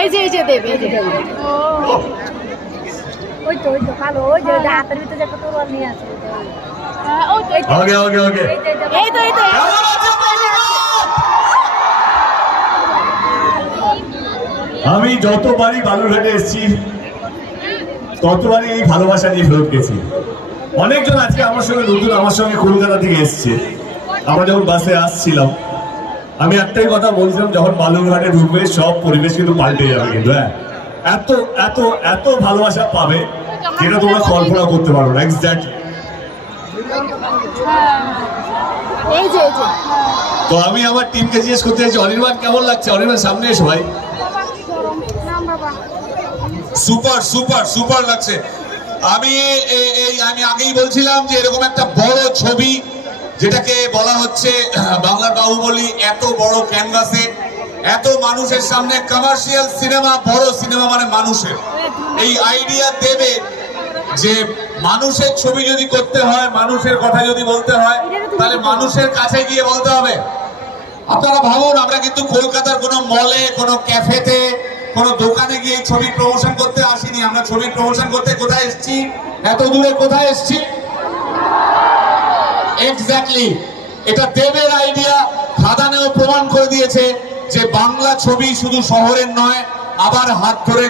এই যে দেবে ওই তো কালো ওই যে হাতের ভিতরে একটা তরোয়াল নিয়ে আছে ওকে ওকে ওকে এই তো আমি যতবারই বালুরঘাটে এসেছি ততবারই এই ভালোবাসা নিয়ে ফেরত গেছি। অনেকজন আজকে আমার সঙ্গে নতুন আমার সঙ্গে কলকাতা থেকে এসছে। আমরা যখন বাসে আসছিলাম আমি একটাই কথা বলছিলাম, যখন বালুরঘাটে ঢুকবে সব পরিবেশ কিন্তু পাল্টে যাবে, কিন্তু হ্যাঁ এত এত এত ভালোবাসা পাবে যেটা তোমরা কল্পনা করতে পারো না। এক্স্যাক্টলি। তো আমি আমার টিমকে জিজ্ঞেস করতে চাইছি, অনির্বাণ কেমন লাগছে? অনির্বাণ সামনে এসো ভাই। সুপার সুপার সুপার লাগছে। আমি আগেই বলছিলাম যে এরকম একটা বড় ছবি যেটাকে বলা হচ্ছে বাংলার বাহুবলী, এত বড় ক্যানভাসে এত মানুষের সামনে কমার্শিয়াল সিনেমা, বড় সিনেমা মানে মানুষের এই আইডিয়া দেবে যে মানুষের ছবি যদি করতে হয়, মানুষের কথা যদি বলতে হয়, তাহলে মানুষের কাছে গিয়ে বলতে হবে। আপনারা ভাবুন, আমরা কিন্তু কলকাতার কোনো মলে, কোনো ক্যাফেতে, কোনো দোকানে গিয়ে ছবি প্রমোশন করতে আসিনি। আমরা ছবি প্রমোশন করতে কোথায় এসেছি? এত দূরে কোথায় এসেছি? এক্স্যাক্টলি। এটা দেবের আইডিয়া। খাদানেও প্রমাণ করে দিয়েছে যে বাংলা ছবি শুধু শহরের নয়, আবার হাত ধরে